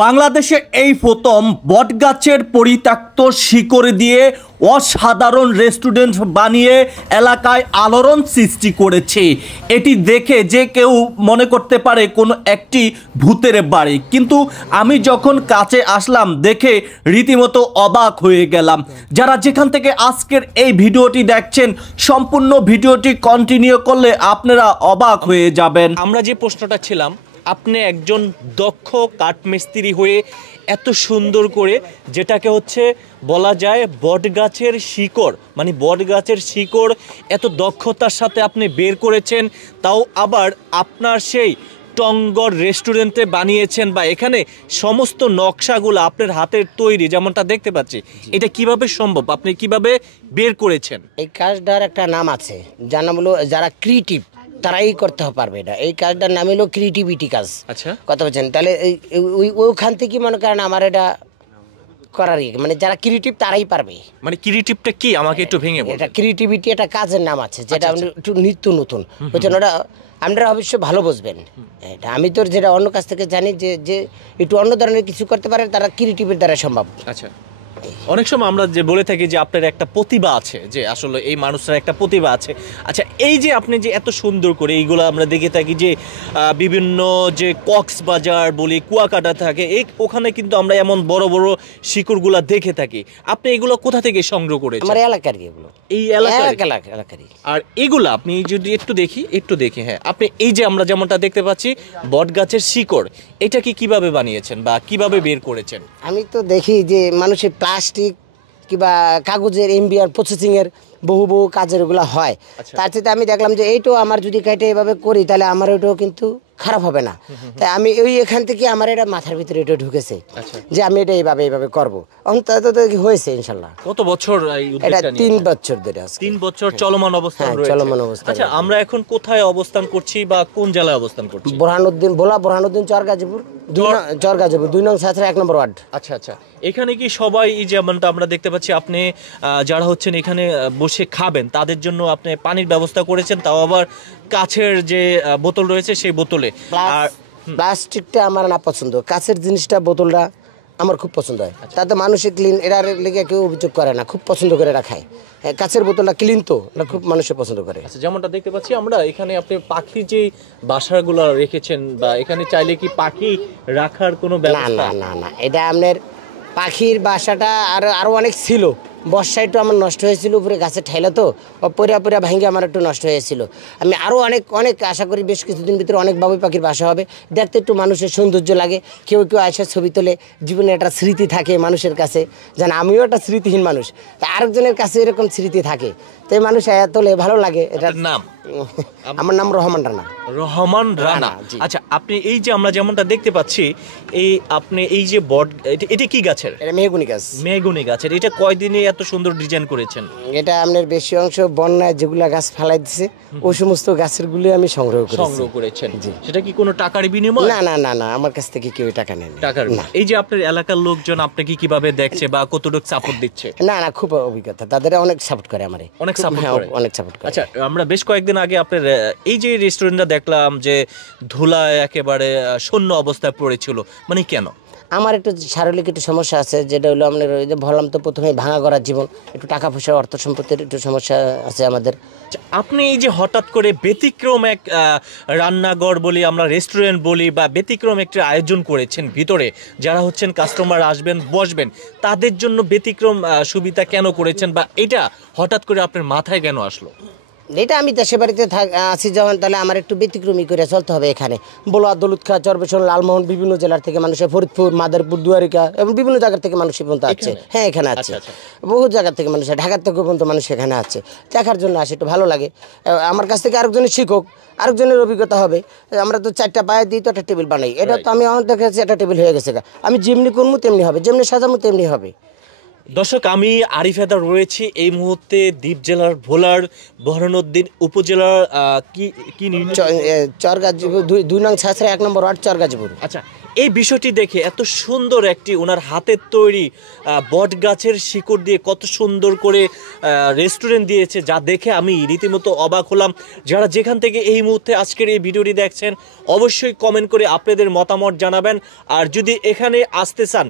বাংলাদেশে এই প্রথম বটগাছের পরিত্যক্ত শিকড় দিয়ে অসাধারণ রেস্টুরেন্ট বানিয়ে এলাকায় আলোড়ন সৃষ্টি করেছে। এটি দেখে যে কেউ মনে করতে পারে কোনো একটি ভূতের বাড়ি, কিন্তু আমি যখন কাছে আসলাম দেখে রীতিমতো অবাক হয়ে গেলাম। যারা যেখান থেকে আজকের এই ভিডিওটি দেখছেন, সম্পূর্ণ ভিডিওটি কন্টিনিউ করলে আপনারা অবাক হয়ে যাবেন। আমরা যে প্রশ্নটা ছিলাম, আপনি একজন দক্ষ কাঠমিস্ত্রি হয়ে এত সুন্দর করে, যেটাকে হচ্ছে বলা যায় বটগাছের শিকড়, মানে বটগাছের শিকড় এত দক্ষতার সাথে আপনি বের করেছেন, তাও আবার আপনার সেই টঙ্গর রেস্টুরেন্টে বানিয়েছেন, বা এখানে সমস্ত নকশাগুলো আপনার হাতের তৈরি, যেমনটা দেখতে পাচ্ছি। এটা কিভাবে সম্ভব, আপনি কিভাবে বের করেছেন? এই কাজটার একটা নাম আছে, যার নাম হলো, যারা ক্রিয়েটিভ তারাই করতে পারবে এটা। এই কাজটার নাম হলো ক্রিয়েটিভিটি কাজ। আচ্ছা, কথা বলছেন? তাহলে ওইখান থেকে মনে করেন আমার এটা করারই, মানে যারা ক্রিয়েটিভ তারাই পারবে। মানে ক্রিয়েটিভটা কি আমাকে একটু ভেঙে বলুন। এটা ক্রিয়েটিভিটি একটা কাজের নাম আছে, যেটা একটু নিত্য নতুন, বুঝছেন? ওটা আপনারা অবশ্যই ভালো বুঝবেন। এটা আমি তো যেটা অন্য কাছ থেকে জানি, যে একটু অন্য ধরনের কিছু করতে পারে তারা ক্রিয়েটিভের দ্বারা সম্ভব। আচ্ছা, অনেক সময় আমরা যে বলে থাকি যে আপনার একটা প্রতিভা আছে, যে আসলে এই মানুষটার একটা প্রতিভা আছে। আচ্ছা, এই যে আপনি যে এত সুন্দর করে এইগুলো আমরা দেখে থাকি, যে বিভিন্ন যে কক্সবাজার বলি, কুয়াকাটা থাকে, ওখানে কিন্তু আমরা এমন বড় বড় শিকড়গুলা দেখে থাকি। আপনি এগুলো কোথা থেকে সংগ্রহ করেছেন? আমার এলাকারই এগুলো, এই এলাকারই। আর এগুলো আপনি যদি একটু দেখি, হ্যাঁ, আপনি এই যে আমরা যেমনটা দেখতে পাচ্ছি বটগাছের শিকড়, এটা কি কিভাবে বানিয়েছেন বা কিভাবে বের করেছেন? আমি তো দেখি যে মানুষের প্লাস্টিক কিংবা কাগজের এমবিআর প্রসেসিংয়ের বহু কাজের ওগুলো হয়। তার সাথে আমি দেখলাম যে এইটাও আমার যদি কেটে এভাবে করি তাহলে আমার ওইটাও কিন্তু খারাপ হবে না। তাই আমি এখান থেকে আমার এটা মাথার ভিতরে এটা ঢুকেছে যে আমি এটা এইভাবে করবো। অন্তত হয়েছে ইনশাল্লাহ। কত বছর? এটা 3 বছর ধরে আছে। 3 বছর চলমান অবস্থান রয়েছে। চলমান অবস্থা। আচ্ছা, আমরা এখন কোথায় অবস্থান করছি বা কোন জেলায় অবস্থান করছি? বোরহানুদ্দিন চরগাজীপুর 2 নং 1 নম্বর ওয়ার্ড। আচ্ছা আচ্ছা, এখানে কি সবাই যেমনটা আমরা দেখতে পাচ্ছি, আপনি যারা হচ্ছেন এখানে বসে খাবেন তাদের জন্য আপনি পানির ব্যবস্থা করেছেন, তাও আবার কাছের যে বোতল রয়েছে সেই বোতলে। আর প্লাস্টিকটা আমার না পছন্দ, কাছের জিনিসটা বোতলটা আমার খুব পছন্দ হয়। তাতে মানুষে ক্লিন, এটার লেগে কেউ অভিযোগ করে না, খুব পছন্দ করে রাখায়। কাছের বোতলটা ক্লিন, তো এটা খুব মানুষে পছন্দ করে। আচ্ছা, যেমনটা দেখতে পাচ্ছি আমরা এখানে, আপনি পাখির যে বাসাগুলো রেখেছেন, বা এখানে চাইলে কি পাখি রাখার কোনো ব্যবস্থা? না, এটা আপনার পাখির বাসাটা আরো অনেক ছিল। বর্ষায় একটু আমার নষ্ট হয়েছিল, উপরে গাছে ঠাইলা তো পরে ভাঙে আমার একটু নষ্ট হয়েছিল। আমি আরও অনেক আশা করি বেশ কিছুদিন ভিতরে অনেক বাবুই পাখির বাসা হবে। দেখতে একটু মানুষের সৌন্দর্য লাগে, কেউ আসে ছবি তোলে, জীবনে একটা স্মৃতি থাকে মানুষের কাছে। জান আমিও একটা স্মৃতিহীন মানুষ, তা আরেকজনের কাছে এরকম স্মৃতি থাকে, তাই মানুষ তোলে, ভালো লাগে। এটার নাম? আমার নাম রহমান রানা। রহমান রানা। আচ্ছা, আপনি এই যে আমরা যেমনটা দেখতে পাচ্ছি, আপনি এই যে বট, এটা কি গাছের? এটা মেহগুনি গাছ। মেহগুনি গাছের। এটা কয়দিনে এত সুন্দর ডিজাইন করেছেন? এটা আপনার বেশি অংশ বন্যায় যেগুলা গাছ ফেলাই দিচ্ছে ওই সমস্ত গাছের গুলি আমি সংগ্রহ করেছেন। সেটা কি কোনো টাকার বিনিময়? না, আমার কাছ থেকে কেউ টাকা নেয় না। এই যে আপনার এলাকার লোকজন আপনাকে কিভাবে দেখছে বা কতটুকু সাপোর্ট দিচ্ছে? না, খুব অভিজ্ঞতা, তাদের অনেক সাপোর্ট করে আমারে, অনেক সাপোর্ট করে। আচ্ছা, আমরা বেশ কয়েকদিন আগে আপনার এই যে রেস্টুরেন্টটা দেখলাম যে ধুলায় একেবারে শূন্য অবস্থায় পড়েছিল, মানে কেন? আমার একটু শারীরিক একটু সমস্যা আছে, যেটা হলো আপনার ওই যে বললাম তো প্রথমে ভাঙা করার জীবন, একটু টাকা পয়সা অর্থ সম্পত্তির একটু সমস্যা আছে আমাদের। আপনি এই যে হঠাৎ করে ব্যতিক্রম এক রান্নাঘর বলি, আমরা রেস্টুরেন্ট বলি, বা ব্যতিক্রম একটি আয়োজন করেছেন ভিতরে, যারা হচ্ছেন কাস্টমার আসবেন বসবেন তাদের জন্য ব্যতিক্রম সুবিধা কেন করেছেন, বা এটা হঠাৎ করে আপনার মাথায় কেন আসলো? এটা আমি দেশে বাড়িতে আছি যখন, তাহলে আমার একটু ব্যতিক্রমী করে চলতে হবে। এখানে বলোয়া, দৌলতখাঁ, চরবেশন, লালমোহন, বিভিন্ন জেলার থেকে মানুষের, ফরিদপুর, মাদারীপুর, দুয়ারিকা এবং বিভিন্ন জায়গার থেকে মানুষ পর্যন্ত আছে। হ্যাঁ, এখানে আছে। বহু জায়গার থেকে মানুষ, ঢাকার থেকে পর্যন্ত মানুষ এখানে আছে, দেখার জন্য আসে, একটু ভালো লাগে। আমার কাছ থেকে আরেকজনের শিক্ষক, আরেকজনের অভিজ্ঞতা হবে। আমরা তো 4টা পায়ে দিই তো একটা টেবিল বানাই, এটা তো আমি আমার দেখেছি একটা টেবিল হয়ে গেছে। আমি যেমনি করবো তেমনি হবে, যেমনি সাজাবো তেমনি হবে। দর্শক, আমি আরিফ হেদার রয়েছি এই মুহূর্তে দ্বীপ জেলার ভোলার বোরহানুদ্দিন উপজেলার চরগাজীপুর 2 নং 1 নম্বর ওয়ার্ড, চরগাজীপুর। আচ্ছা, এই বিষয়টি দেখে এত সুন্দর একটি ওনার হাতের তৈরি বট গাছের শিকড় দিয়ে কত সুন্দর করে রেস্টুরেন্ট দিয়েছে, যা দেখে আমি রীতিমতো অবাক হলাম। যারা যেখান থেকে এই মুহূর্তে আজকের এই ভিডিওটি দেখছেন অবশ্যই কমেন্ট করে আপনাদের মতামত জানাবেন। আর যদি এখানে আসতে চান